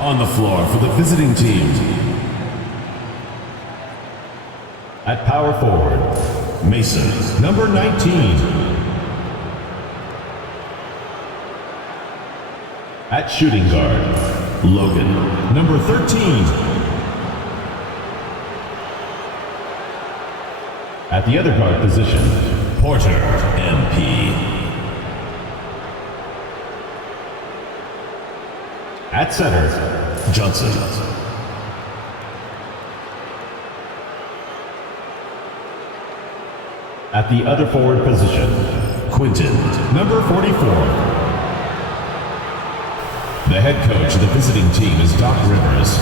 On the floor for the visiting team. At power forward, Mason, number 19. At shooting guard, Logan, number 13. At the other guard position, Porter, MP. At center, Johnson. At the other forward position, Quinton, number 44. The head coach of the visiting team is Doc Rivers.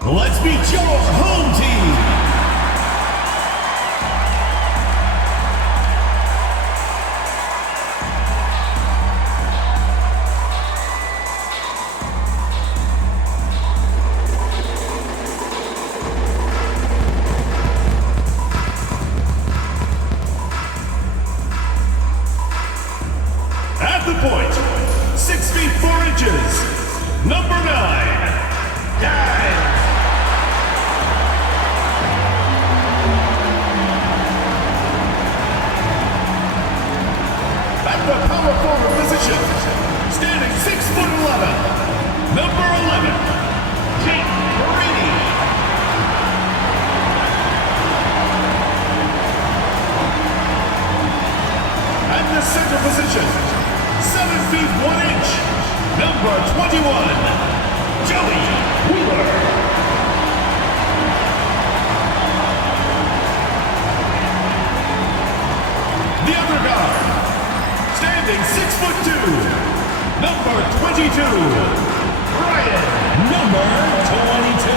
Let's meet your home team. At the point, 6 feet 4 inches, number 9, Dive. At the power forward position, standing 6'11", number 11, Jake Brady. At the center position, 7 feet 1 inch, number 21, Joey Wheeler. The other guard, standing 6'2", number 22, Ryan, number 22.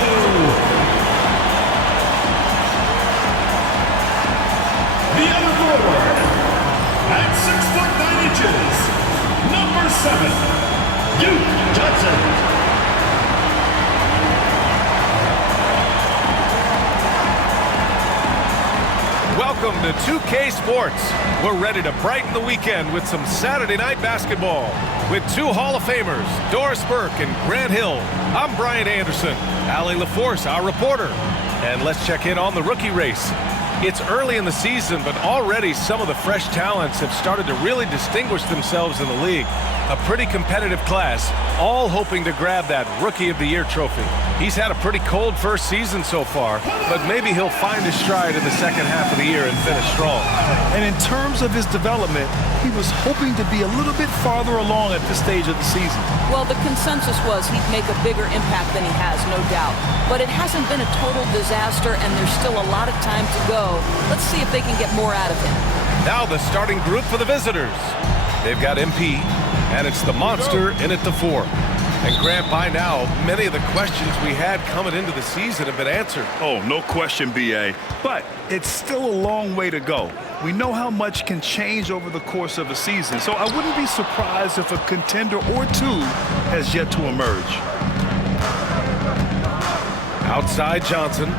The other forward, at 6'9" number 7, Duke Johnson. Welcome to 2K Sports. We're ready to brighten the weekend with some Saturday night basketball. With 2 Hall of Famers, Doris Burke and Grant Hill. I'm Brian Anderson, Allie LaForce, our reporter. And let's check in on the rookie race. It's early in the season, but already some of the fresh talents have started to really distinguish themselves in the league. A pretty competitive class, all hoping to grab that Rookie of the Year trophy. He's had a pretty cold first season so far, but maybe he'll find his stride in the second half of the year and finish strong. And in terms of his development, he was hoping to be a little bit farther along at this stage of the season. Well, the consensus was he'd make a bigger impact than he has, no doubt. But it hasn't been a total disaster, and there's still a lot of time to go. Let's see if they can get more out of him. Now the starting group for the visitors. They've got MP, and it's the Monster in at the 4. And Grant, by now, many of the questions we had coming into the season have been answered. Oh, no question, B.A. But it's still a long way to go. We know how much can change over the course of a season, so I wouldn't be surprised if a contender or two has yet to emerge. Outside Johnson.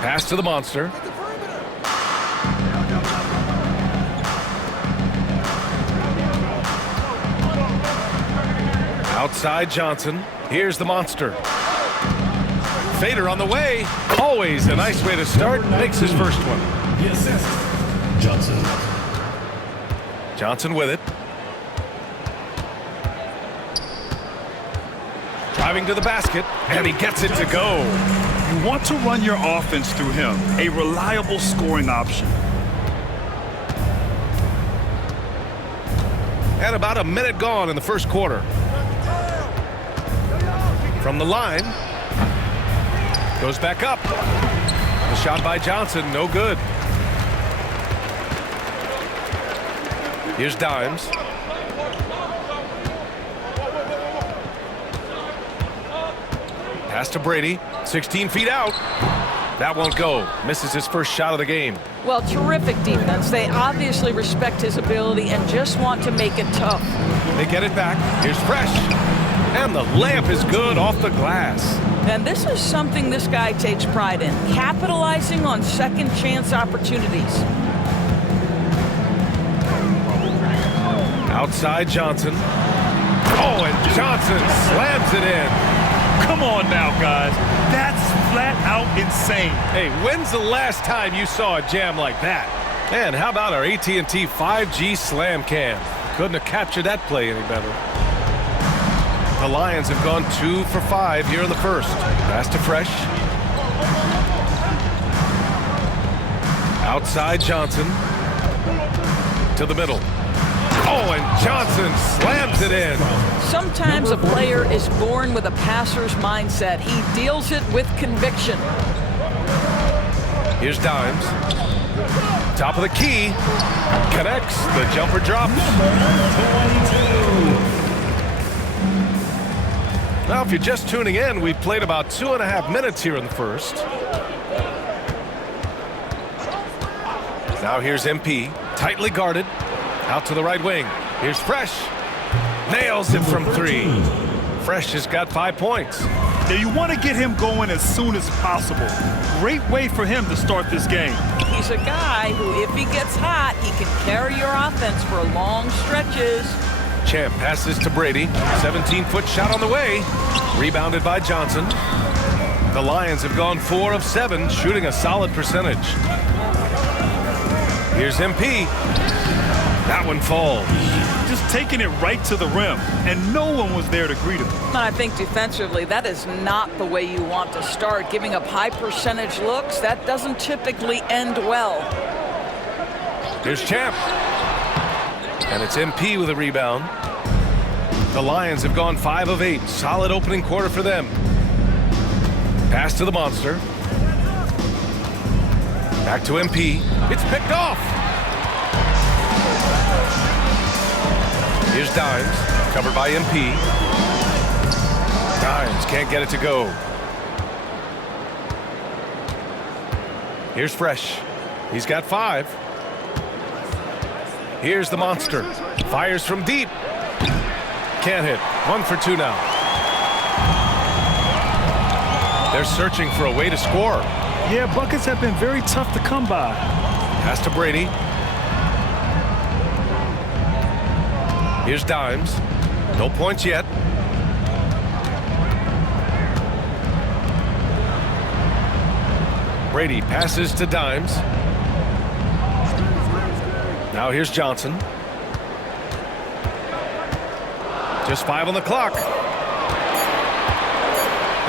Pass to the Monster. Outside Johnson. Here's the Monster. Fader on the way. Always a nice way to start. Makes his first one. The assist, Johnson. Johnson with it. Driving to the basket, and he gets it to go. You want to run your offense through him, a reliable scoring option. And about a minute gone in the first quarter. From the line. Goes back up. The shot by Johnson, no good. Here's Dimes. Pass to Brady, 16 feet out. That won't go. Misses his first shot of the game. Well, terrific defense. They obviously respect his ability and just want to make it tough. They get it back. Here's Fresh. And the layup is good off the glass. And this is something this guy takes pride in, capitalizing on second chance opportunities. Outside Johnson. Oh, and Johnson slams it in. Come on now, guys. That's flat out insane. Hey, when's the last time you saw a jam like that? And how about our AT&T 5G Slam Cam? Couldn't have captured that play any better. The Lions have gone 2 for 5 here in the first. Pass to Fresh. Outside Johnson. To the middle. Oh, and Johnson slams it in. Sometimes a player is born with a passer's mindset. He deals it with conviction. Here's Dimes. Top of the key. Connects. The jumper drops. Now, if you're just tuning in, we've played about 2.5 minutes here in the first. Now here's MP. Tightly guarded. Out to the right wing. Here's Fresh. Nails it from 3. Fresh has got 5 points. Now you want to get him going as soon as possible. Great way for him to start this game. He's a guy who, if he gets hot, he can carry your offense for long stretches. Champ passes to Brady. 17-foot shot on the way. Rebounded by Johnson. The Lions have gone 4 of 7, shooting a solid percentage. Here's MP. That one falls. Just taking it right to the rim, and no one was there to greet him. And I think defensively, that is not the way you want to start. Giving up high percentage looks, that doesn't typically end well. Here's Champ. And it's MP with a rebound. The Lions have gone 5 of 8. Solid opening quarter for them. Pass to the monster. Back to MP. It's picked off. Here's Dimes, covered by MP. Dimes can't get it to go. Here's Fresh. He's got 5. Here's the monster. Fires from deep. Can't hit. 1 for 2 now. They're searching for a way to score. Yeah, buckets have been very tough to come by. Pass to Brady. Here's Dimes. No points yet. Brady passes to Dimes. Now here's Johnson. Just 5 on the clock.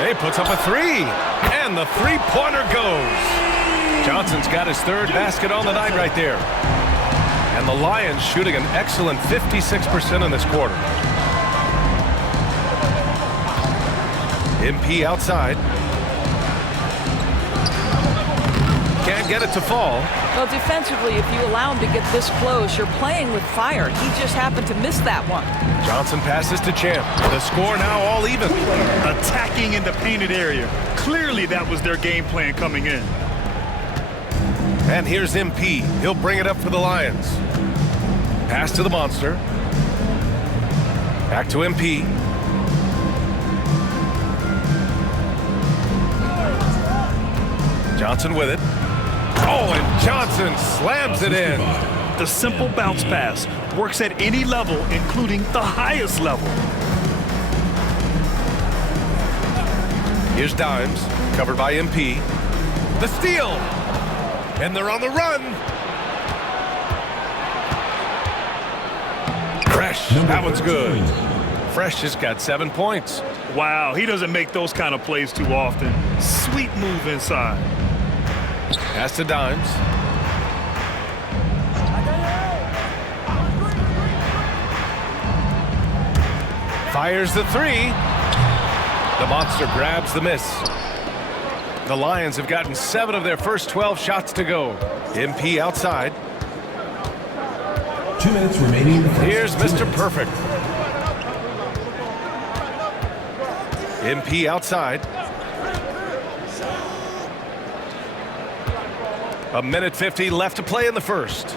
He puts up a 3. And the three-pointer goes. Johnson's got his 3rd basket on the night right there. And the Lions shooting an excellent 56% in this quarter. MP outside. Can't get it to fall. Well, defensively, if you allow him to get this close, you're playing with fire. He just happened to miss that one. Johnson passes to Champ. The score now all even. Attacking in the painted area. Clearly that was their game plan coming in. And here's MP. He'll bring it up for the Lions. Pass to the monster. Back to MP. Johnson with it. Oh, and Johnson slams it in. The simple bounce pass works at any level, including the highest level. Here's Dimes, covered by MP. The steal. And they're on the run. Fresh, that one's good. Fresh has got 7 points. Wow, he doesn't make those kind of plays too often. Sweet move inside. Pass to Dimes. Fires the 3. The monster grabs the miss. The Lions have gotten 7 of their first 12 shots to go. MP outside. 2 minutes remaining. Here's Mr. Perfect. MP outside. 1:50 left to play in the first.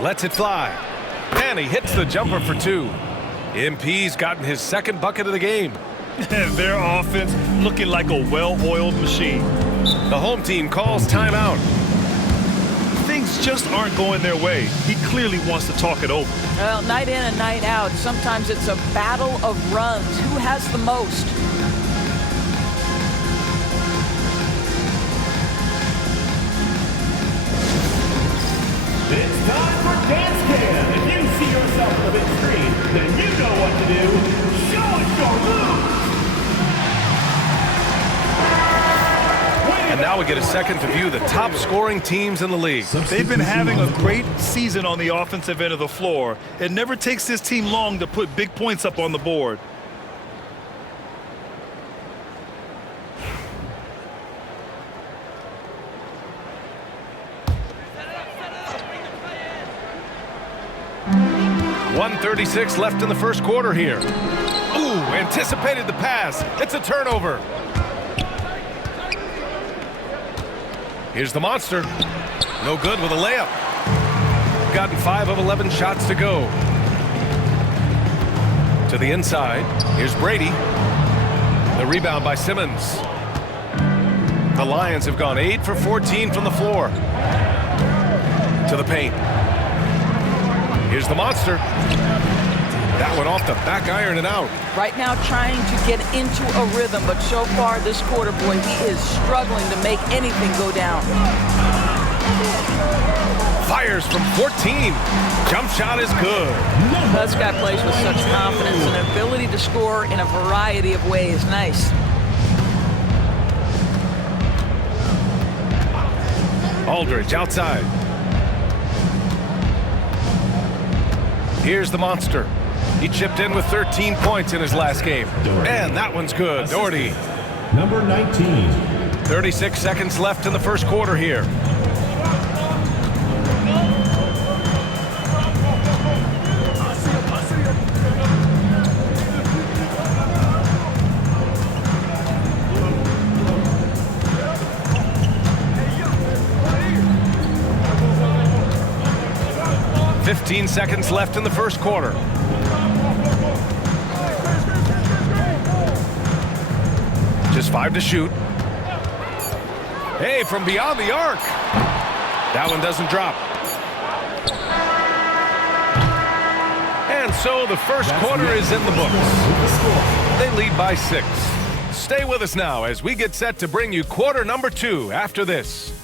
Lets it fly. And he hits the jumper for 2. MP's gotten his second bucket of the game. Their offense looking like a well-oiled machine. The home team calls timeout. Things just aren't going their way. He clearly wants to talk it over. Well, night in and night out, sometimes it's a battle of runs. Who has the most? It's time for Dance Cam. If you see yourself on the big screen, then you know what to do. Show us your moves. And now we get a second to view the top scoring teams in the league. They've been having a great season on the offensive end of the floor. It never takes this team long to put big points up on the board. .136 left in the first quarter here. Ooh, anticipated the pass. It's a turnover. Here's the monster. No good with a layup. Gotten 5 of 11 shots to go. To the inside. Here's Brady. The rebound by Simmons. The Lions have gone 8 for 14 from the floor. To the paint. Here's the monster. That one off the back iron and out. Right now trying to get into a rhythm, but so far this quarter, boy, he is struggling to make anything go down. Fires from 14. Jump shot is good. This guy plays with such confidence and an ability to score in a variety of ways. Nice. Aldridge outside. Here's the monster. He chipped in with 13 points in his last game. And that one's good. Doherty. Number 19. 36 seconds left in the first quarter here. .15 seconds left in the first quarter. Just 5 to shoot. Hey, from beyond the arc. That one doesn't drop. And so the first quarter is in the books. They lead by 6. Stay with us now as we get set to bring you quarter number 2 after this.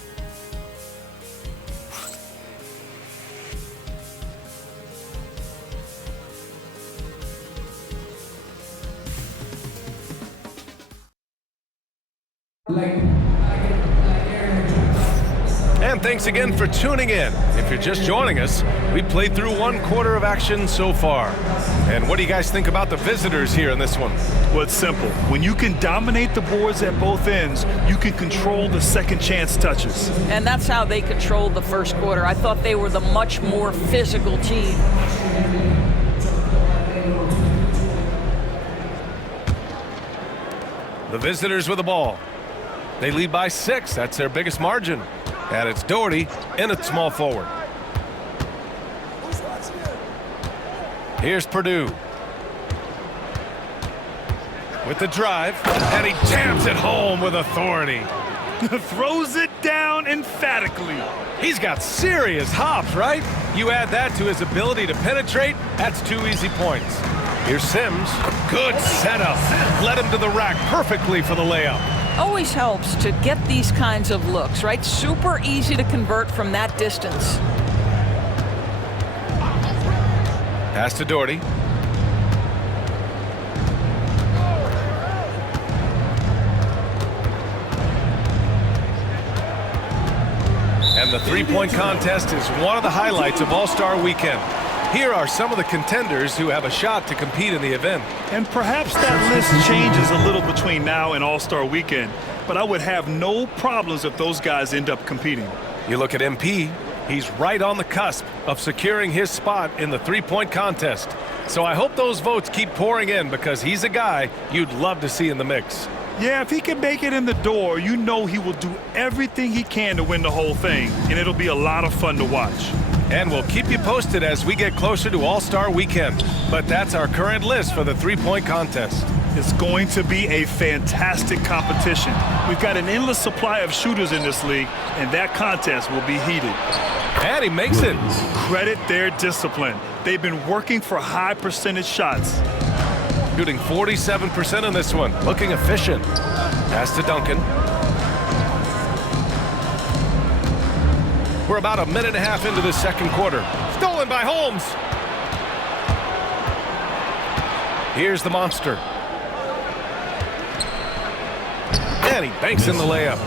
And thanks again for tuning in. If you're just joining us, we played through 1 quarter of action so far. And what do you guys think about the visitors here in this one? Well, it's simple. When you can dominate the boards at both ends, you can control the second chance touches. And that's how they controlled the first quarter. I thought they were the much more physical team. The visitors with the ball. They lead by 6. That's their biggest margin. And it's Doherty in at small forward. Here's Purdue. With the drive. And he jams it home with authority. Throws it down emphatically. He's got serious hops, right? You add that to his ability to penetrate, that's 2 easy points. Here's Sims. Good setup. Led him to the rack perfectly for the layup. Always helps to get these kinds of looks, right? Super easy to convert from that distance. Pass to Doherty. And the three-point contest is one of the highlights of All-Star Weekend. Here are some of the contenders who have a shot to compete in the event. And perhaps that list changes a little between now and All-Star Weekend, but I would have no problems if those guys end up competing. You look at MP, he's right on the cusp of securing his spot in the three-point contest. So I hope those votes keep pouring in because he's a guy you'd love to see in the mix. Yeah, if he can make it in the door, you know he will do everything he can to win the whole thing, and it'll be a lot of fun to watch. And we'll keep you posted as we get closer to All-Star Weekend. But that's our current list for the three-point contest. It's going to be a fantastic competition. We've got an endless supply of shooters in this league, and that contest will be heated. And he makes it. Credit their discipline. They've been working for high percentage shots. Shooting 47% on this one. Looking efficient. Pass to Duncan. We're about a minute and a half into the second quarter. Stolen by Holmes. Here's the monster. And he banks in the layup.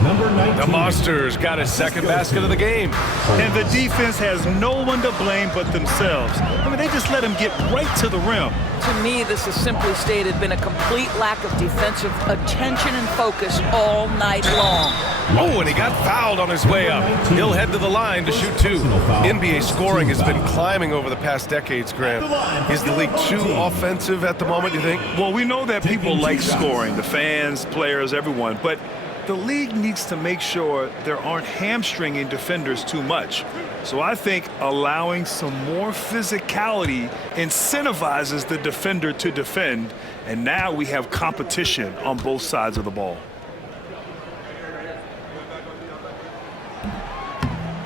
The Monster's got his second basket of the game. And the defense has no one to blame but themselves. I mean, they just let him get right to the rim. To me, this has simply stated been a complete lack of defensive attention and focus all night long. Oh, and he got fouled on his way up. He'll head to the line to shoot two. NBA scoring has been climbing over the past decades, Grant. Is the league too offensive at the moment, you think? Well, we know that people like scoring, the fans, players, everyone, but the league needs to make sure there aren't hamstringing defenders too much. So I think allowing some more physicality incentivizes the defender to defend, and now we have competition on both sides of the ball.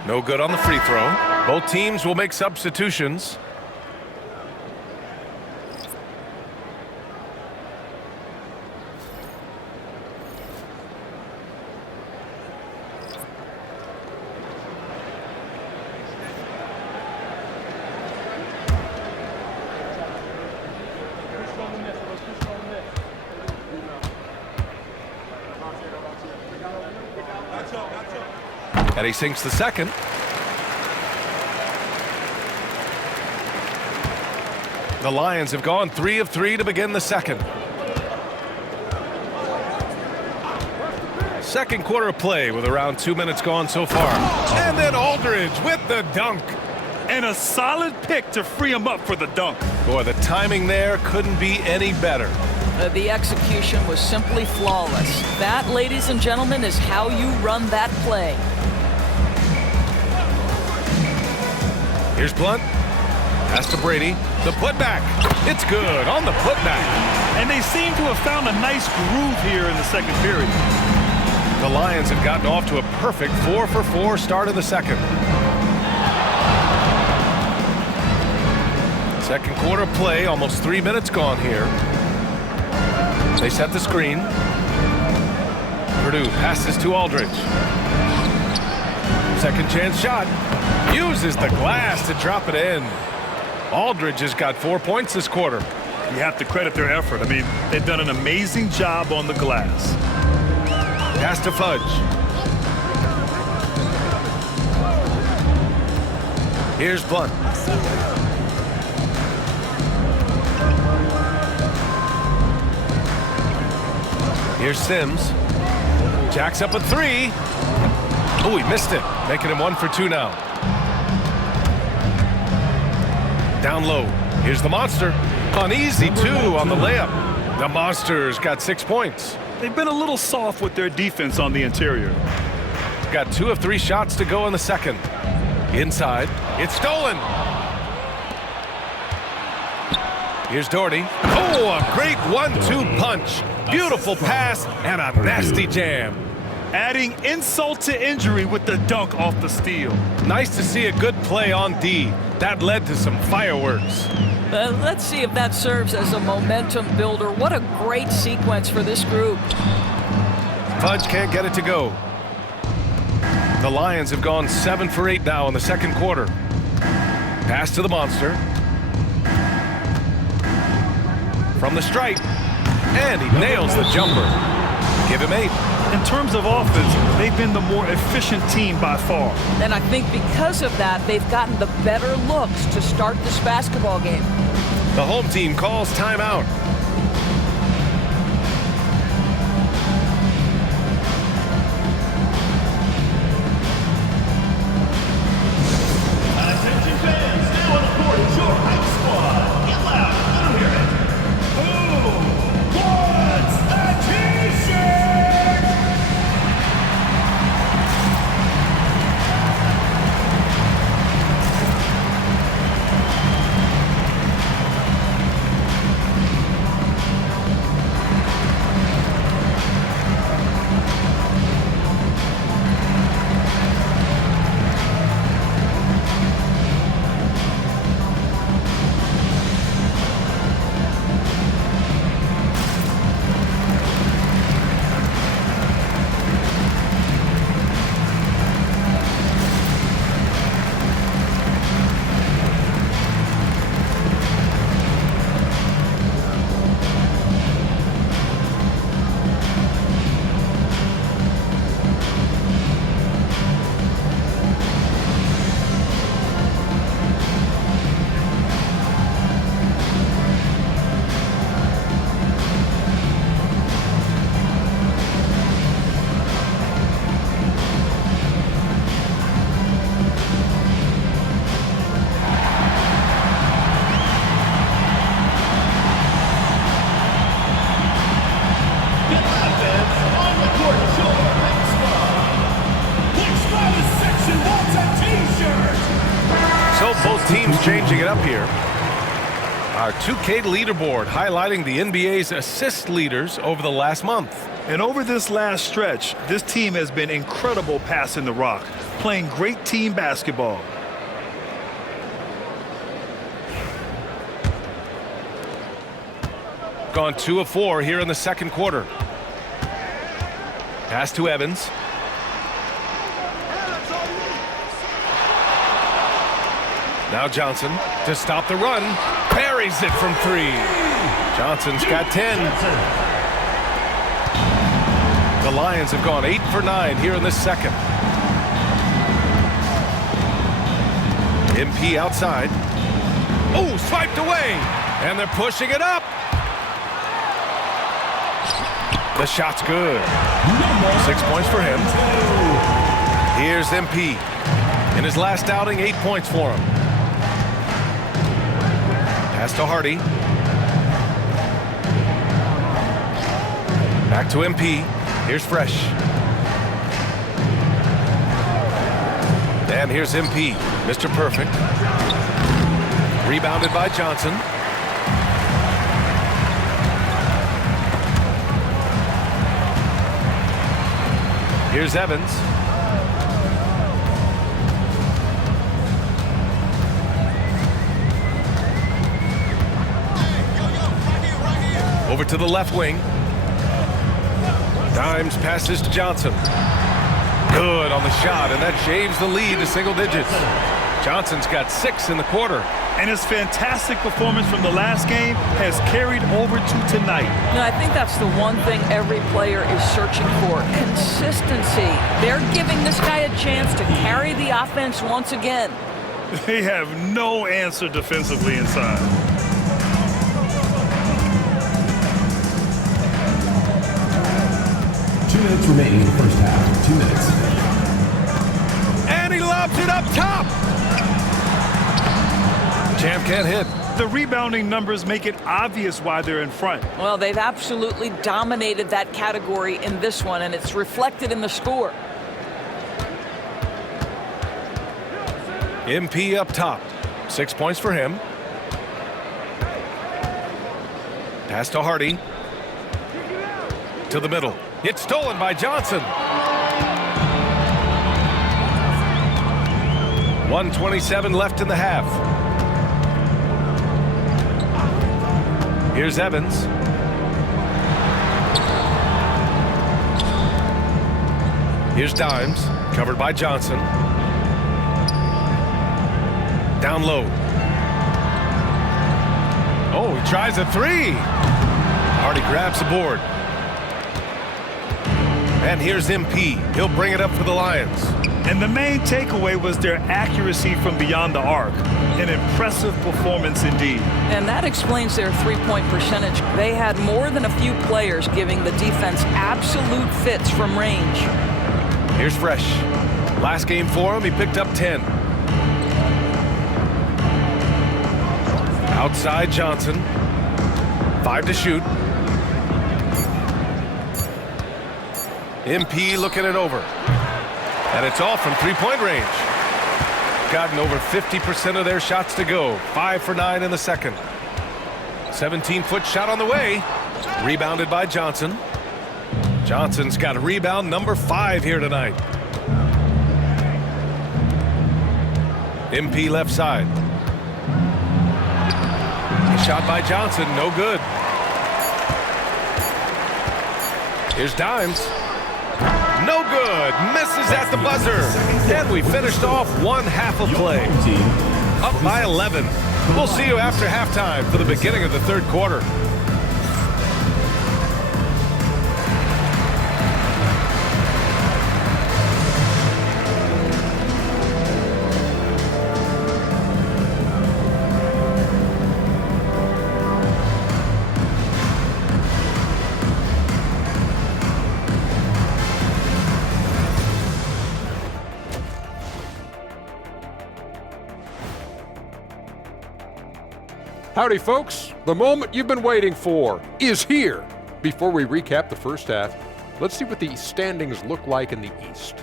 No good on the free throw. Both teams will make substitutions. And he sinks the second. The Lions have gone 3 of 3 to begin the second. Second quarter of play with around 2 minutes gone so far. And then Aldridge with the dunk. And a solid pick to free him up for the dunk. Boy, the timing there couldn't be any better. The execution was simply flawless. That, ladies and gentlemen, is how you run that play. Here's Blunt. Pass to Brady. The putback. It's good on the putback. And they seem to have found a nice groove here in the second period. The Lions have gotten off to a perfect 4-for-4 start of the second. Second quarter play, almost 3 minutes gone here. They set the screen. Purdue passes to Aldridge. Second chance shot. Uses the glass to drop it in. Aldridge has got 4 points this quarter. You have to credit their effort. I mean, they've done an amazing job on the glass. Pass to Fudge. Here's Blunt. Here's Sims. Jacks up a three. Oh, he missed it. Making him 1 for 2 now. Down low. Here's the Monster. An easy 2 on the layup. The Monster's got 6 points. They've been a little soft with their defense on the interior. Got 2 of 3 shots to go in the second. Inside. It's stolen. Here's Doherty. Oh, a great 1-2 punch. Beautiful pass and a nasty jam. Adding insult to injury with the dunk off the steal. Nice to see a good play on D. That led to some fireworks. Let's see if that serves as a momentum builder. What a great sequence for this group. Fudge can't get it to go. The Lions have gone 7 for 8 now in the second quarter. Pass to the Monster. From the stripe. And he nails the jumper. Give him 8. In terms of offense, they've been the more efficient team by far. And I think because of that, they've gotten the better looks to start this basketball game. The home team calls timeout. Attention fans, now on the court is your house squad. Get loud, let them hear it. Who wants a t-shirt? teams changing it up here. Our 2K leaderboard highlighting the NBA's assist leaders over the last month. And over this last stretch, this team has been incredible passing the rock, playing great team basketball. Gone 2 of 4 here in the second quarter. Pass to Evans. Now Johnson to stop the run. Parries it from 3. Johnson's got 10. The Lions have gone 8 for 9 here in the second. MP outside. Oh, swiped away. And they're pushing it up. The shot's good. 6 points for him. Here's MP. In his last outing, 8 points for him. Pass to Hardy. Back to MP. Here's Fresh. And here's MP. Mr. Perfect. Rebounded by Johnson. Here's Evans. Over to the left wing. Dimes passes to Johnson. Good on the shot, and that shaves the lead to single digits. Johnson's got 6 in the quarter. And his fantastic performance from the last game has carried over to tonight. No, I think that's the one thing every player is searching for. Consistency. They're giving this guy a chance to carry the offense once again. They have no answer defensively inside. Minutes remaining in the first half. 2 minutes. And he lobs it up top. Champ can't hit. The rebounding numbers make it obvious why they're in front. Well, they've absolutely dominated that category in this one, and it's reflected in the score. MP up top. 6 points for him. Pass to Hardy. To the middle. It's stolen by Johnson. 1:27 left in the half. Here's Evans. Here's Dimes, covered by Johnson. Down low. Oh, he tries a 3. Hardy grabs the board. And here's MP. He'll bring it up for the Lions. And the main takeaway was their accuracy from beyond the arc. An impressive performance indeed. And that explains their three-point percentage. They had more than a few players giving the defense absolute fits from range. Here's Fresh. Last game for him, he picked up 10. Outside Johnson. 5 to shoot. MP looking it over. And it's all from three-point range. Gotten over 50% of their shots to go. 5 for 9 in the second. 17-foot shot on the way. Rebounded by Johnson. Johnson's got a rebound number 5 here tonight. MP left side. Shot by Johnson, no good. Here's Dimes. No good. Misses at the buzzer. And we finished off one half of play. Up by 11. We'll see you after halftime for the beginning of the third quarter. Howdy, folks. The moment you've been waiting for is here. Before we recap the first half, let's see what the standings look like in the East.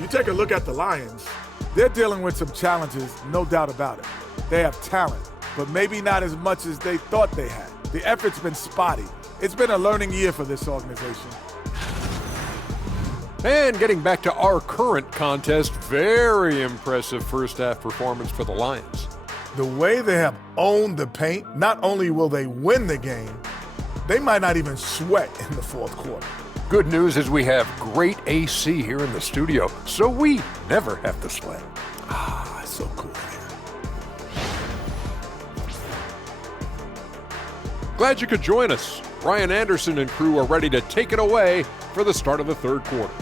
You take a look at the Lions. They're dealing with some challenges, no doubt about it. They have talent, but maybe not as much as they thought they had. The effort's been spotty. It's been a learning year for this organization. And getting back to our current contest, very impressive first half performance for the Lions. The way they have owned the paint, not only will they win the game, they might not even sweat in the fourth quarter. Good news is we have great AC here in the studio, so we never have to sweat. Ah, it's so cool in here. Glad you could join us. Brian Anderson and crew are ready to take it away for the start of the third quarter.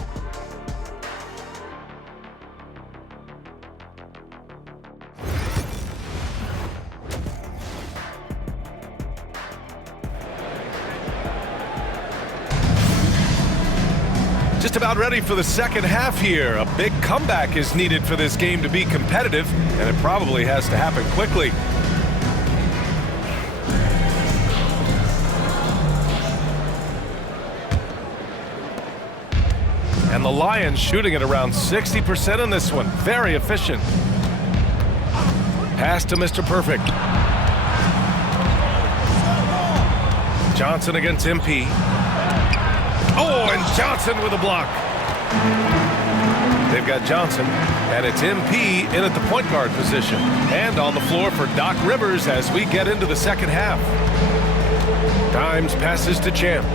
Just about ready for the second half here. A big comeback is needed for this game to be competitive, and it probably has to happen quickly. And the Lions shooting at around 60% in this one. Very efficient. Pass to Mr. Perfect. Johnson against MP. Oh, and Johnson with a block. They've got Johnson, and it's MP in at the point guard position. And on the floor for Doc Rivers as we get into the second half. Dimes passes to Champ.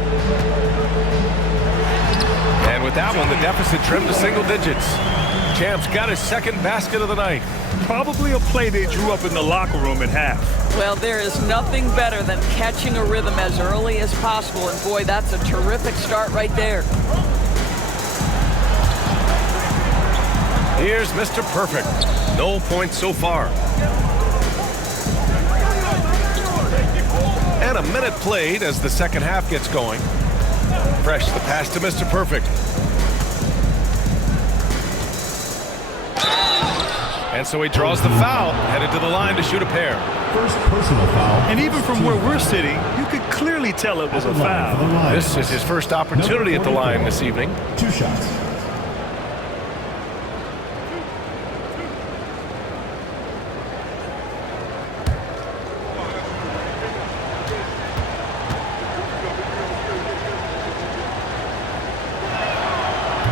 And with that one, the deficit trimmed to single digits. Champ's got his second basket of the night. Probably a play they drew up in the locker room at half. Well, there is nothing better than catching a rhythm as early as possible, and boy, that's a terrific start right there. Here's Mr. Perfect. No points so far. And a minute played as the second half gets going. Fresh the pass to Mr. Perfect. And so he draws the foul, headed to the line to shoot a pair. First personal foul. And even from where we're sitting, you could clearly tell it was a foul. This is his first opportunity at the line this evening. 2 shots.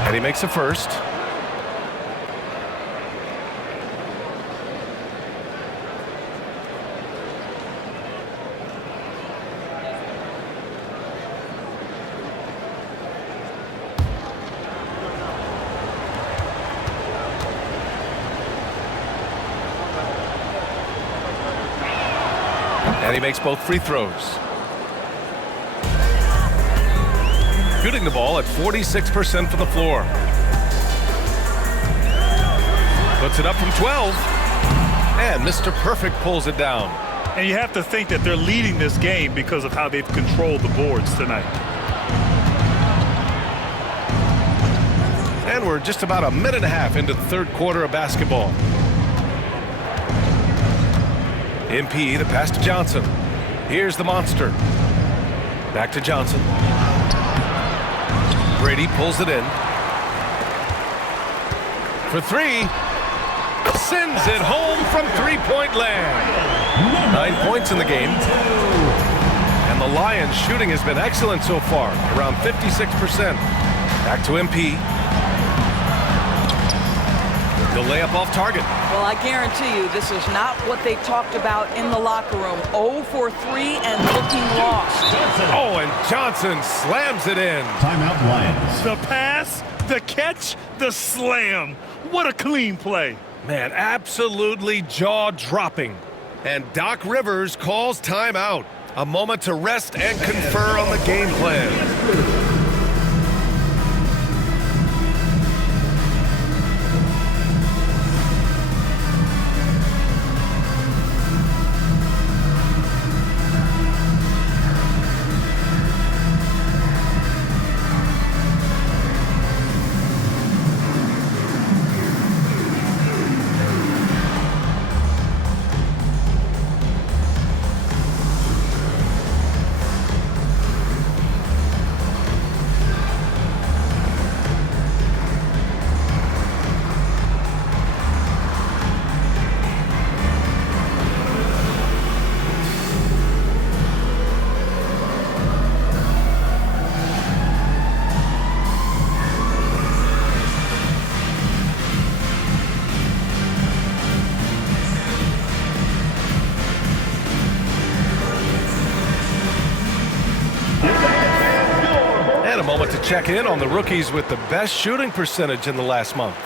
And he makes a first. And he makes both free throws. Shooting the ball at 46% from the floor. Puts it up from 12. And Mr. Perfect pulls it down. And you have to think that they're leading this game because of how they've controlled the boards tonight. And we're just about a minute and a half into the third quarter of basketball. MP, the pass to Johnson. Here's the monster. Back to Johnson. Brady pulls it in. For three. Sends it home from three-point land. 9 points in the game. And the Lions' shooting has been excellent so far, around 56%. Back to MP. The layup off target. Well, I guarantee you this is not what they talked about in the locker room. 0 for 3 and looking lost. Oh, and Johnson slams it in. Timeout Lions. The pass, the catch, the slam. What a clean play. Man, absolutely jaw-dropping. And Doc Rivers calls timeout. A moment to rest and confer on the game plan. a moment to check in on the rookies with the best shooting percentage in the last month.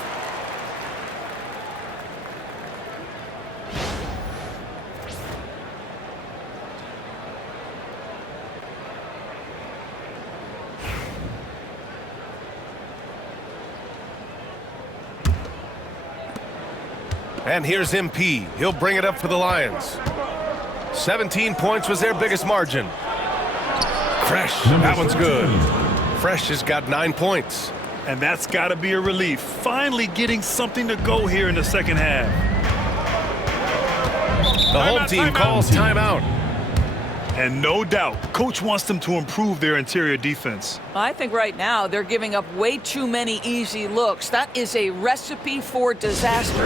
And here's MP. He'll bring it up for the Lions. 17 points was their biggest margin. Fresh, that one's good. Fresh has got 9 points. And that's got to be a relief. Finally getting something to go here in the second half. The home team calls timeout. And no doubt, coach wants them to improve their interior defense. I think right now they're giving up way too many easy looks. That is a recipe for disaster.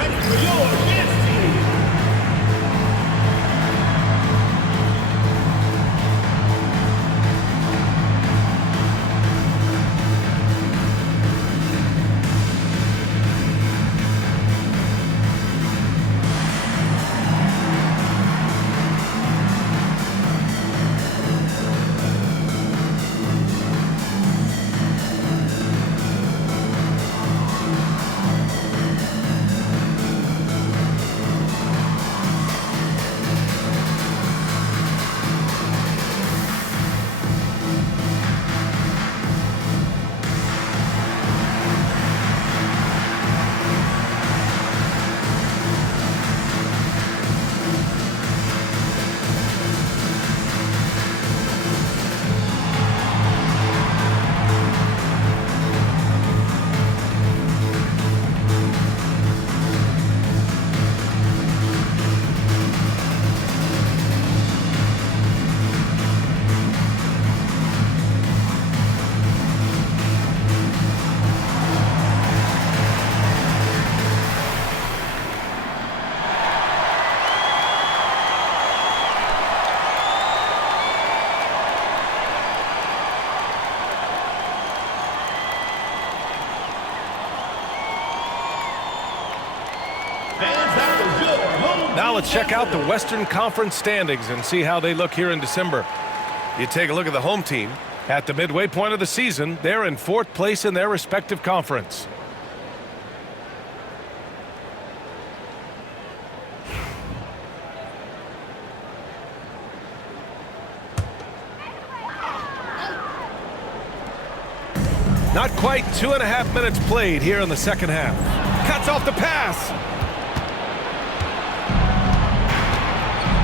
Now let's check out the Western Conference standings and see how they look here in December. You take a look at the home team. At the midway point of the season, they're in 4th place in their respective conference. Not quite 2.5 minutes played here in the second half. Cuts off the pass.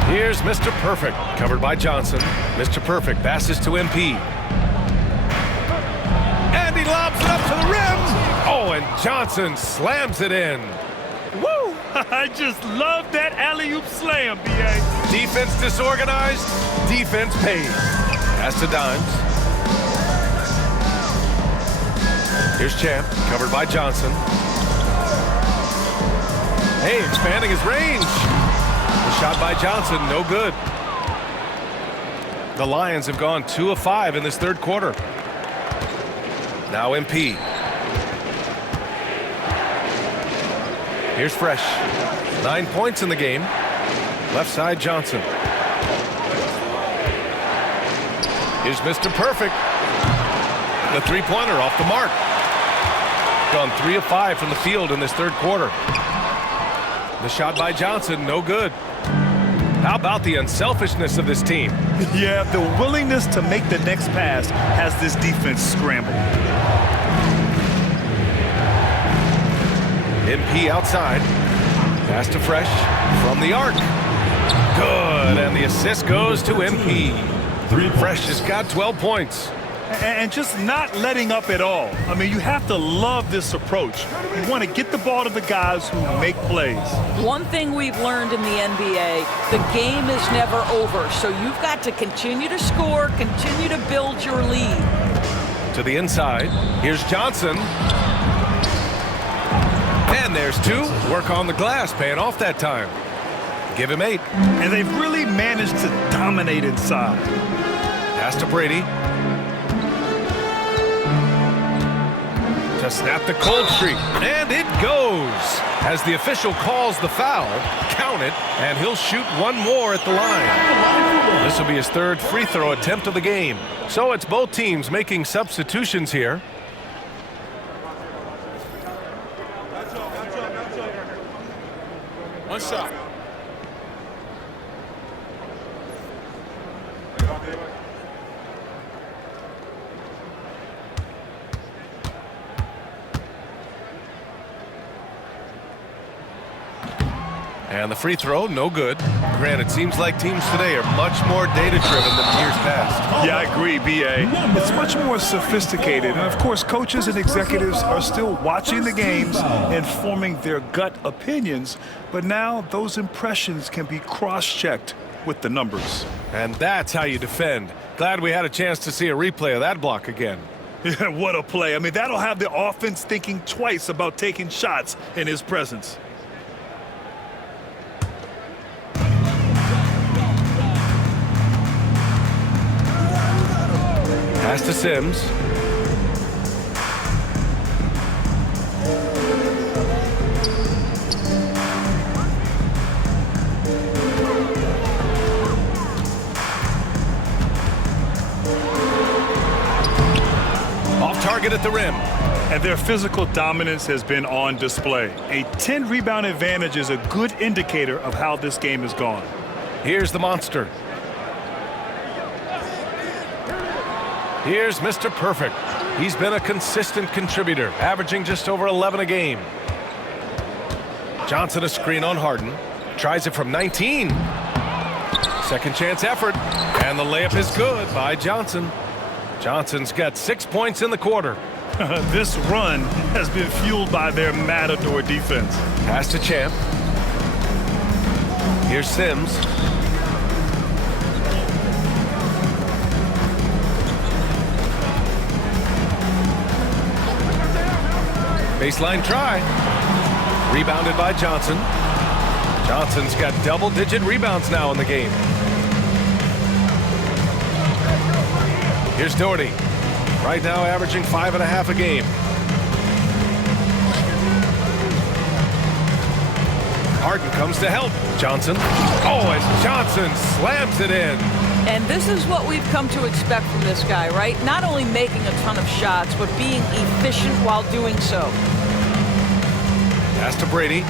Here's Mr. Perfect, covered by Johnson. Mr. Perfect passes to MP. And he lobs it up to the rim. Oh, and Johnson slams it in. Woo! I just love that alley-oop slam, B.A. Defense disorganized, defense pays. Pass to Dimes. Here's Champ, covered by Johnson. Hey, expanding his range. The shot by Johnson, no good. The Lions have gone 2 of 5 in this third quarter. Now MP. Here's Fresh. 9 points in the game. Left side Johnson. Here's Mr. Perfect. The three-pointer off the mark. Gone 3 of 5 from the field in this third quarter. The shot by Johnson, no good. How about the unselfishness of this team? Yeah, the willingness to make the next pass has this defense scrambled. MP outside. Pass to Fresh from the arc. Good, and the assist goes to MP. Fresh has got 12 points. And just not letting up at all. I mean, you have to love this approach. You want to get the ball to the guys who make plays. One thing we've learned in the NBA, the game is never over. So you've got to continue to score, continue to build your lead. To the inside. Here's Johnson. And there's 2. Work on the glass, paying off that time. Give him 8. And they've really managed to dominate inside. Pass to Brady. To to snap the cold streak. And it goes. As the official calls the foul, count it, and he'll shoot one more at the line. This will be his third free throw attempt of the game. So it's both teams making substitutions here. One shot. And the free throw, no good. Granted, it seems like teams today are much more data-driven than years past. Yeah, I agree, B.A. It's much more sophisticated. And, of course, coaches and executives are still watching the games and forming their gut opinions. But now those impressions can be cross-checked with the numbers. And that's how you defend. Glad we had a chance to see a replay of that block again. Yeah, what a play. I mean, that'll have the offense thinking twice about taking shots in his presence. Pass to Sims. Off target at the rim. And their physical dominance has been on display. A 10-rebound advantage is a good indicator of how this game has gone. Here's the monster. Here's Mr. Perfect. He's been a consistent contributor, averaging just over 11 a game. Johnson a screen on Harden. Tries it from 19. Second chance effort. And the layup is good by Johnson. Johnson's got 6 points in the quarter. This run has been fueled by their matador defense. Pass to Champ. Here's Sims. Baseline try. Rebounded by Johnson. Johnson's got double-digit rebounds now in the game. Here's Doherty. Right now averaging 5.5 a game. Harden comes to help. Johnson. Oh, and Johnson slams it in. And this is what we've come to expect from this guy, right? Not only making a ton of shots, but being efficient while doing so. Pass to Brady.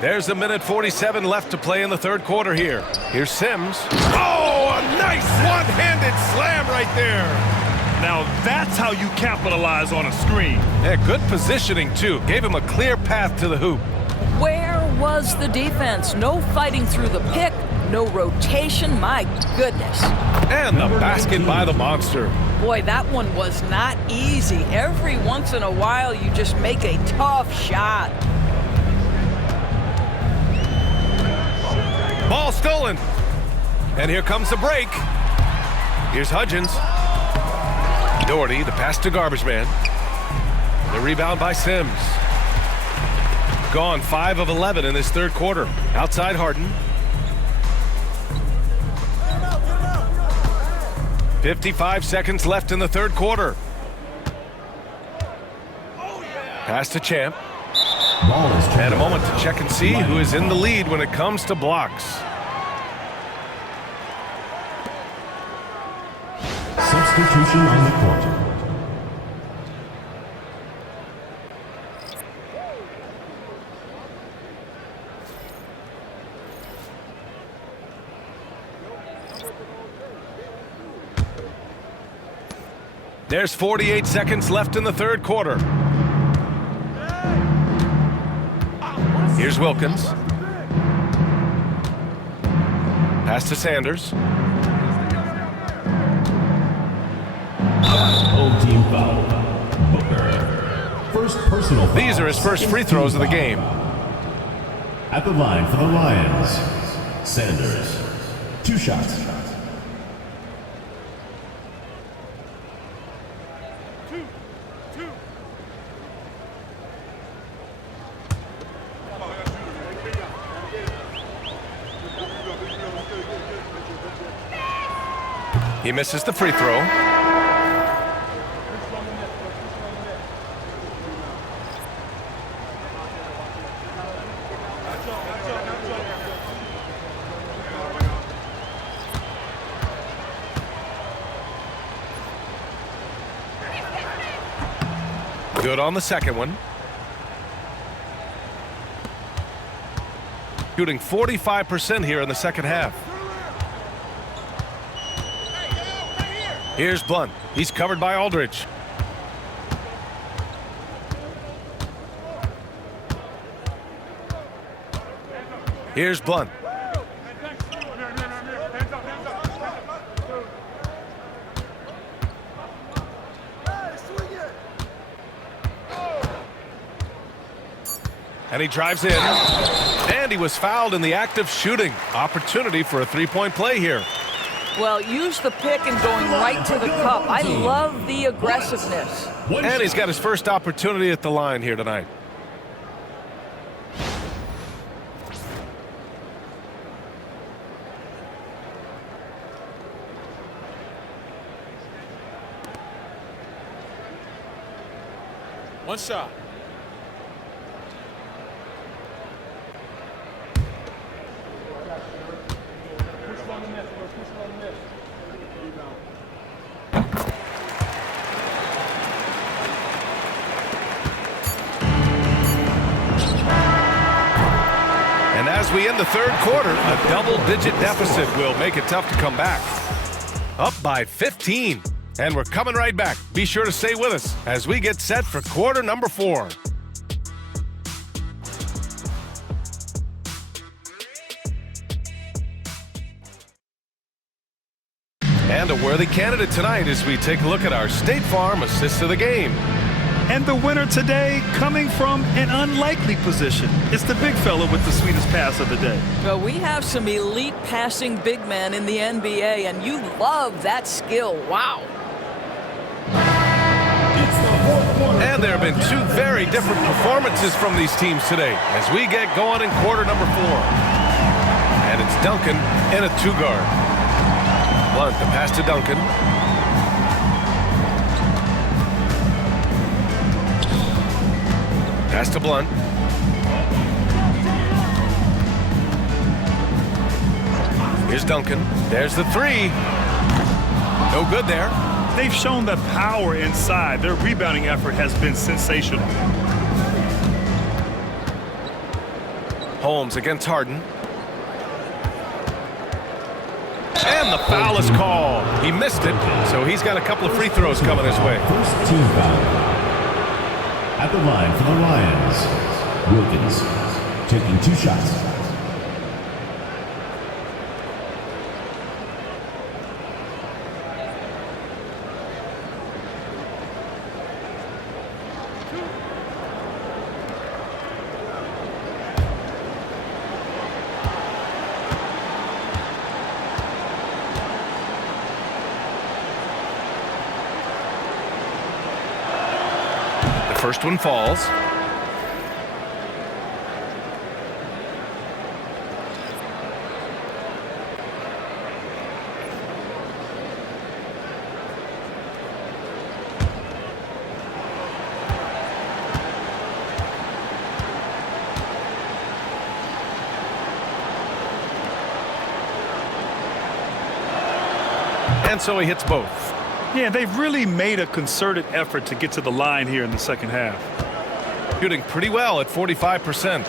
There's a minute 47 left to play in the third quarter here. Here's Sims. Oh, a nice one-handed slam right there. Now that's how you capitalize on a screen. Yeah, good positioning, too. Gave him a clear path to the hoop. Where was the defense? No fighting through the pick, no rotation, my goodness. And the basket by the monster. Boy, that one was not easy. Every once in a while, you just make a tough shot. Ball stolen. And here comes the break. Here's Hudgens. Doherty, the pass to Garbage Man. The rebound by Sims. Gone 5 of 11 in this third quarter. Outside Harden. 55 seconds left in the third quarter. Pass to Champ. And a moment to check and see who is in the lead when it comes to blocks. Substitution on the court. There's 48 seconds left in the third quarter. Here's Wilkins. Pass to Sanders. Home team foul. Booker. First personal foul. These are his first free throws of the game. At the line for the Lions, Sanders. 2 shots. He misses the free throw. Good on the second one. Shooting 45% here in the second half. Here's Blunt. He's covered by Aldridge. Here's Blunt. And he drives in. And he was fouled in the act of shooting. Opportunity for a three-point play here. Well, use the pick and going right to the cup. I love the aggressiveness. And he's got his first opportunity at the line here tonight. One shot. And as we end the third quarter, a double-digit deficit will make it tough to come back. Up by 15. And we're coming right back. Be sure to stay with us as we get set for quarter number 4. And a worthy candidate tonight as we take a look at our State Farm assist of the game. And the winner today coming from an unlikely position. It's the big fella with the sweetest pass of the day. Well, we have some elite passing big men in the NBA, and you love that skill. Wow. And there have been two very different performances from these teams today as we get going in quarter number 4. And it's Duncan in a 2-guard. Blunt, the pass to Duncan. Pass to Blunt. Here's Duncan. There's the 3. No good there. They've shown the power inside. Their rebounding effort has been sensational. Holmes against Harden. And the foul is called. He missed it, so he's got a couple of free throws coming his way. First team foul. At the line for the Lions, Wilkins taking 2 shots. First one falls. And so he hits both. Yeah, they've really made a concerted effort to get to the line here in the second half. Shooting pretty well at 45%.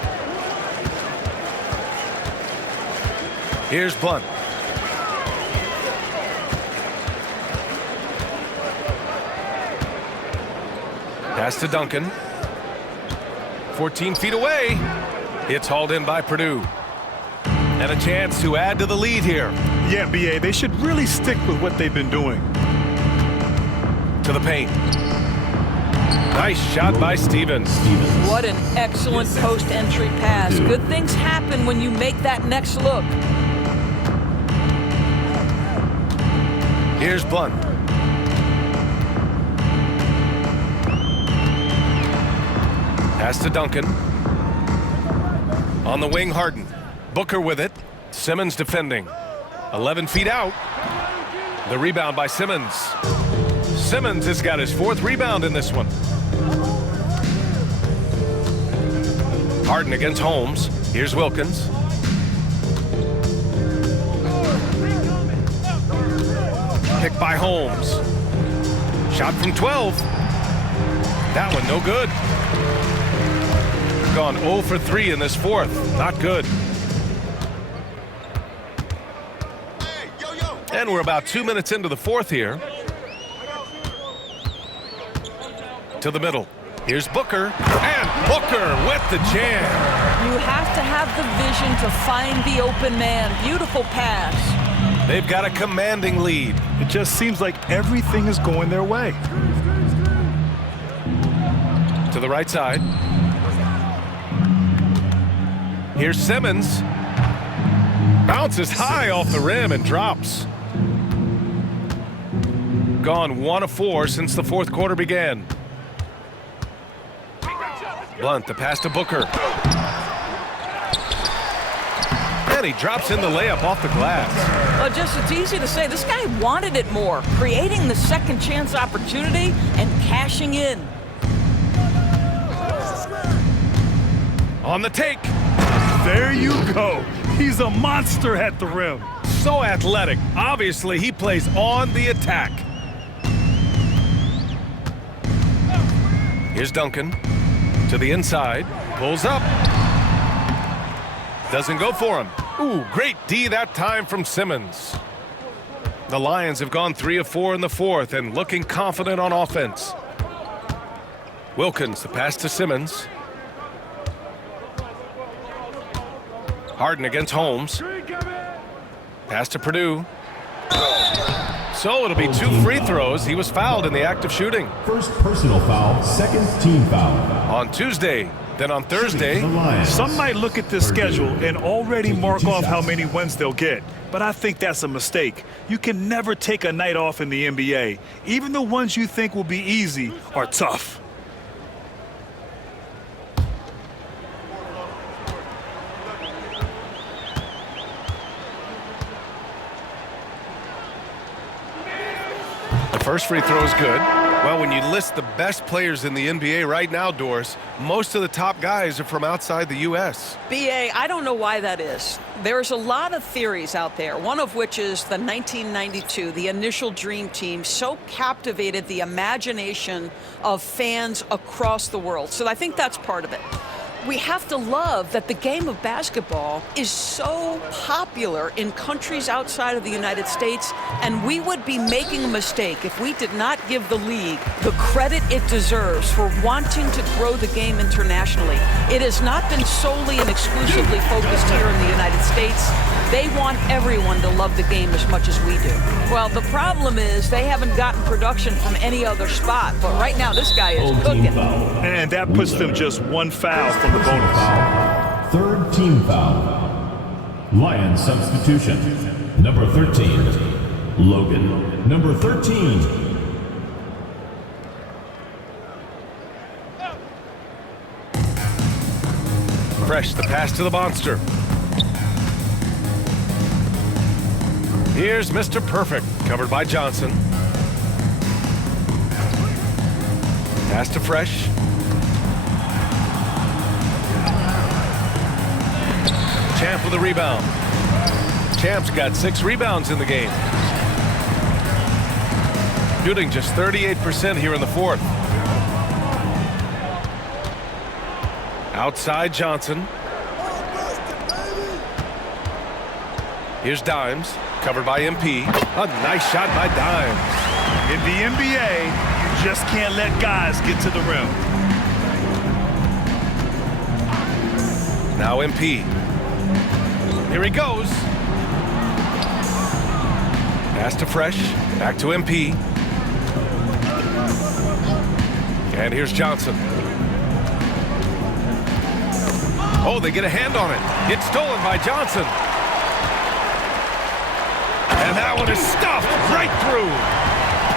Here's Blunt. Pass to Duncan. 14 feet away. It's hauled in by Purdue. And a chance to add to the lead here. Yeah, BA, they should really stick with what they've been doing. To the paint. Nice shot by Stevens. What an excellent post-entry pass. Good things happen when you make that next look. Here's Blunt. Pass to Duncan. On the wing, Harden. Booker with it. Simmons defending. 11 feet out. The rebound by Simmons. Simmons has got his 4th rebound in this one. Harden against Holmes. Here's Wilkins. Picked by Holmes. Shot from 12. That one no good. Gone 0 for 3 in this fourth. Not good. And we're about 2 minutes into the fourth here. To the middle. Here's Booker. And Booker with the jam. You have to have the vision to find the open man. Beautiful pass. They've got a commanding lead. It just seems like everything is going their way. To the right side. Here's Simmons. Bounces high off the rim and drops. Gone 1 of 4 since the fourth quarter began. Blunt, the pass to Booker. And he drops in the layup off the glass. Well, just it's easy to say. This guy wanted it more. Creating the second chance opportunity and cashing in. On the take. There you go. He's a monster at the rim. So athletic. Obviously, he plays on the attack. Here's Duncan. To the inside. Pulls up. Doesn't go for him. Ooh, great D that time from Simmons. The Lions have gone 3 of 4 in the fourth and looking confident on offense. Wilkins, the pass to Simmons. Harden against Holmes. Pass to Purdue. So it'll be 2 free throws. He was fouled in the act of shooting. First personal foul, second team foul. On Tuesday, then on Thursday. Some might look at this schedule and already mark off how many wins they'll get, but I think that's a mistake. You can never take a night off in the NBA. Even the ones you think will be easy are tough. First free throw is good. Well, when you list the best players in the NBA right now, Doris, most of the top guys are from outside the U.S. B.A., I don't know why that is. There's a lot of theories out there, one of which is the 1992, the initial Dream Team, so captivated the imagination of fans across the world. So I think that's part of it. We have to love that the game of basketball is so popular in countries outside of the United States, and we would be making a mistake if we did not give the league the credit it deserves for wanting to grow the game internationally. It has not been solely and exclusively focused here in the United States. They want everyone to love the game as much as we do. Well, the problem is they haven't gotten production from any other spot, but right now this guy is cooking. And that puts them just 1 foul from the bonus. Third team foul. Lions substitution. Number 13, Logan. Number 13. Fresh, the pass to the monster. Here's Mr. Perfect, covered by Johnson. Pass to Fresh. Champ with a rebound. Champ's got 6 rebounds in the game. Shooting just 38% here in the fourth. Outside Johnson. Here's Dimes, covered by MP. A nice shot by Dimes. In the NBA, you just can't let guys get to the rim. Now MP. Here he goes. Pass to Fresh. Back to MP. And here's Johnson. Oh, they get a hand on it. It's stolen by Johnson. And that one is stuffed right through.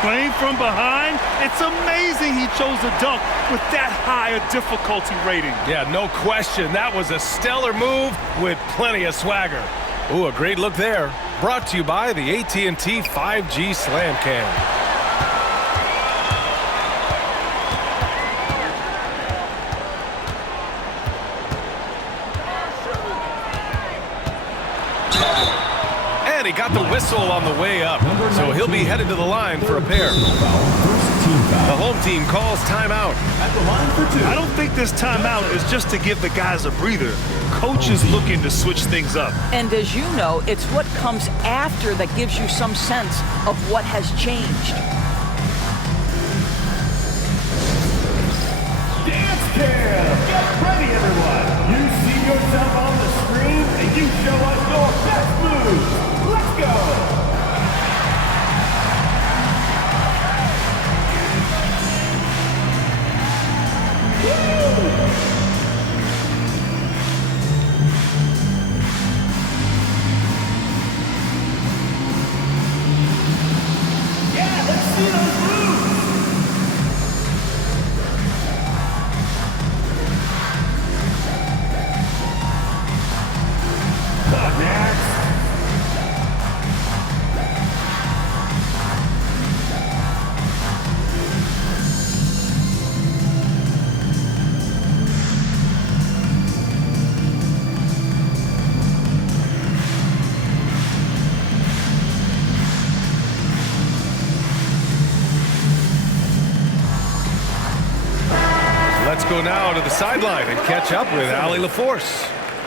Playing from behind, it's amazing he chose a dunk with that high a difficulty rating. Yeah, no question. That was a stellar move with plenty of swagger. Ooh, a great look there. Brought to you by the AT&T 5G Slam Cam. And he got the whistle on the way up, so he'll be headed to the line for a pair. First team The foul. home team calls timeout. At the line for two. I don't think this timeout is just to give the guys a breather. Coach is looking to switch things up. And as you know, it's what comes after that gives you some sense of what has changed. Dance cam! Get ready, everyone! You see yourself on the screen, and you show us your best moves! Let's go! Yeah, let's see those moves! Next! Let's go now to the sideline and catch up with Allie LaForce.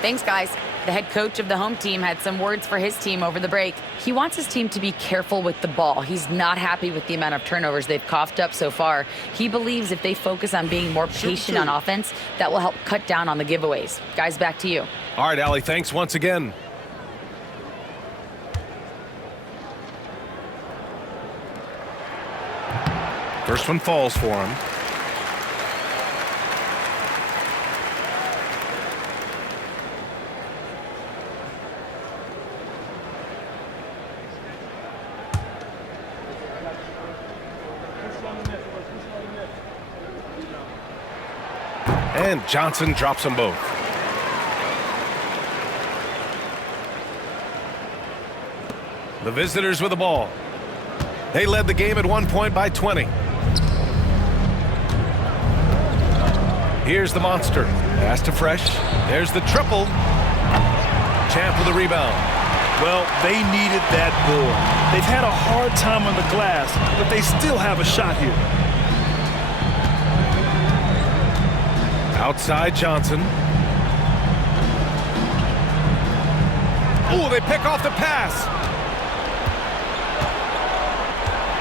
Thanks, guys. The head coach of the home team had some words for his team over the break. He wants his team to be careful with the ball. He's not happy with the amount of turnovers they've coughed up so far. He believes if they focus on being more patient on offense, that will help cut down on the giveaways. Guys, back to you. All right, Allie, thanks once again. First one falls for him. And Johnson drops them both. The visitors with the ball. They led the game at one point by 20. Here's the monster. Pass to Fresh. There's the triple. Champ with the rebound. Well, they needed that board. They've had a hard time on the glass, but they still have a shot here. Outside Johnson. Oh, they pick off the pass.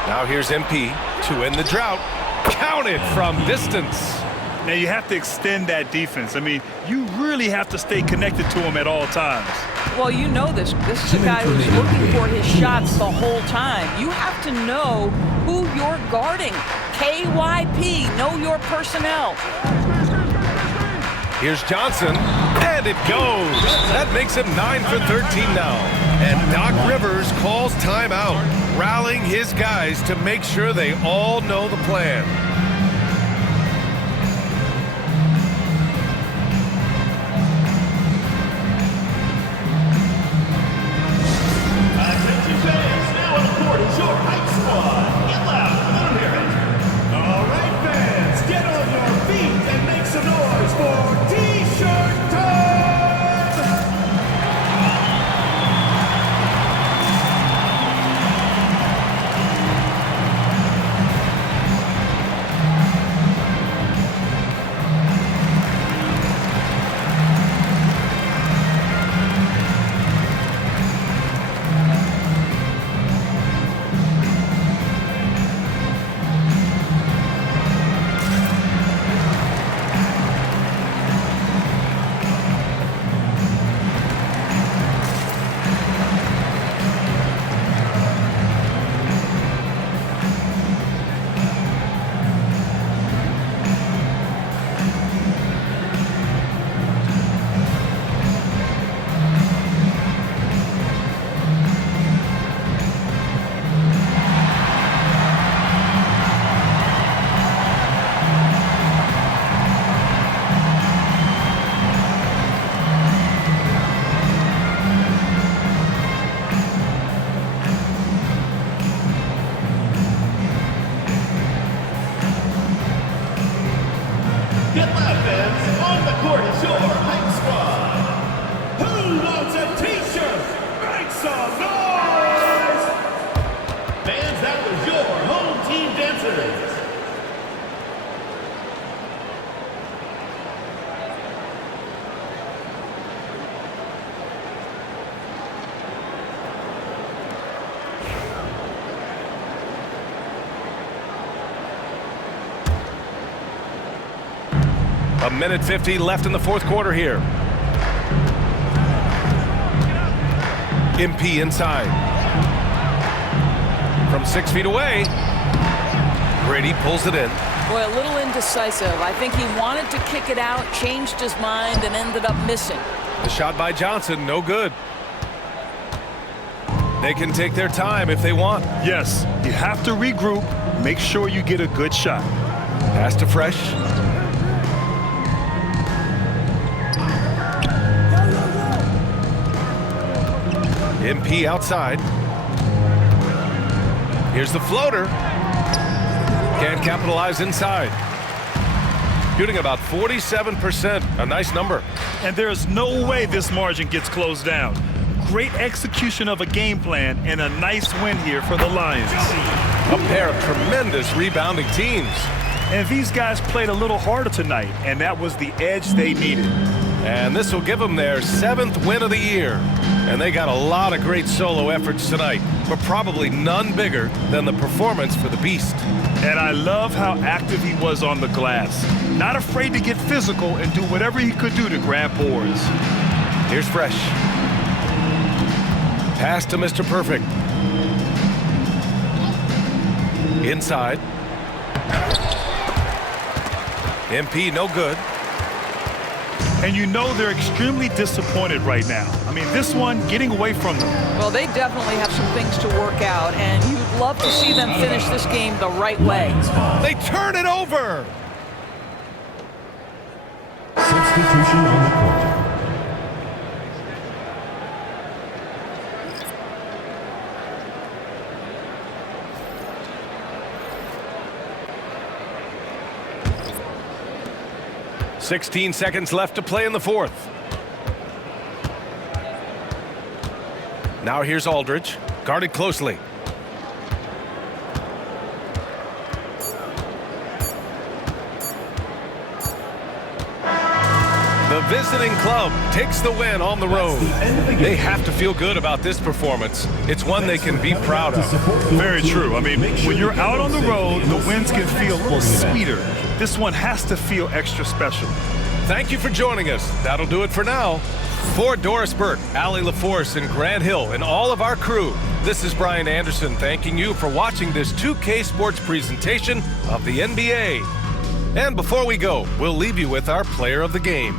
Now here's MP to end the drought. Counted from distance. Now you have to extend that defense. I mean, you really have to stay connected to him at all times. Well, you know this. This is a guy who's looking for his shots the whole time. You have to know who you're guarding. KYP, know your personnel. Here's Johnson, and it goes. That makes him 9 for 13 now. And Doc Rivers calls timeout, rallying his guys to make sure they all know the plan. Attention fans, now on the court is your hype squad. Get loud, let them hear it. All right, fans, get on your feet and make some noise for T-shirt time! Get loud, fans. On the court is your hype squad. Who wants a T-shirt? Make some noise! Fans, that was your home team dancers. A minute 50 left in the fourth quarter here. MP inside. From 6 feet away, Brady pulls it in. Boy, a little indecisive. I think he wanted to kick it out, changed his mind, and ended up missing. The shot by Johnson, no good. They can take their time if they want. Yes, you have to regroup. Make sure you get a good shot. Pass to Fresh. MP outside. Here's the floater. Can't capitalize inside. Shooting about 47%, a nice number. And there's no way this margin gets closed down. Great execution of a game plan and a nice win here for the Lions. A pair of tremendous rebounding teams. And these guys played a little harder tonight, and that was the edge they needed. And this will give them their 7th win of the year. And they got a lot of great solo efforts tonight, but probably none bigger than the performance for the Beast. And I love how active he was on the glass. Not afraid to get physical and do whatever he could do to grab boards. Here's Fresh. Pass to Mr. Perfect. Inside. MP no good. And you know they're extremely disappointed right now. I mean, this one getting away from them. Well, they definitely have some things to work out, and you'd love to see them finish this game the right way. They turn it over. Substitution on the court. "16 seconds left to play in the fourth. Now here's Aldridge, guarded closely. The visiting club takes the win on the road. They have to feel good about this performance. It's one they can be proud of. Very true. I mean, when you're out on the road, the wins can feel a little sweeter. This one has to feel extra special. Thank you for joining us. That'll do it for now. For Doris Burke, Allie LaForce, and Grant Hill, and all of our crew, this is Brian Anderson thanking you for watching this 2K Sports presentation of the NBA. And before we go, we'll leave you with our player of the game.